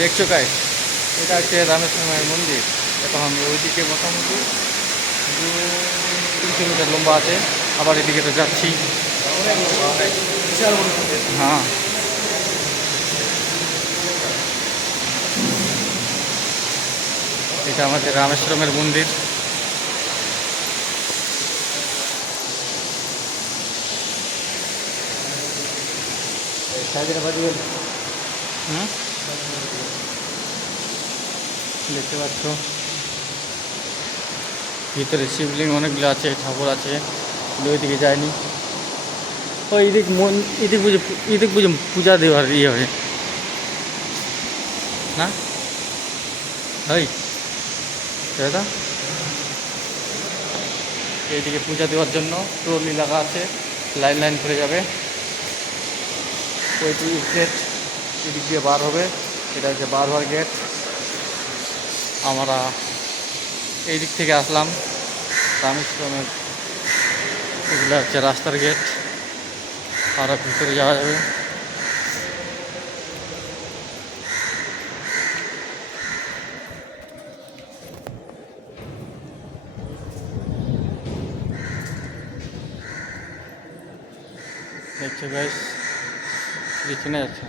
দেখছো গাইস, এটা হচ্ছে রামেশ্বর মায়ের মন্দির। এখন আমি ওইদিকে মোটামুটি 2-3 কিলোমিটার লম্বা আছে, আবার এদিকে তো যাচ্ছি। হ্যাঁ, এটা আমাদের রামেশ্বরমের মন্দির। হুম, দেখতে পাচ্ছ ভিতরে শিবলিঙ্গ অনেকগুলো আছে, ঠাকুর আছে। ওইদিকে যায়নি। ওই এদিক বুঝে পূজা দেওয়ার হয় না? ওই দাদা, এইদিকে পূজা দেওয়ার জন্য ট্রলি লাগা আছে, লাইন লাইন করে যাবে। ওই গেট এদিক দিয়ে বার হবে, এটা হচ্ছে বার হওয়ার গেট। আমরা এই দিক থেকে আসলাম রামেশ্বরমের। এগুলো হচ্ছে রাস্তার গেট, আর ভিতরে যাওয়া যাবে। দেখছো গাইস, কিছু না যাচ্ছে।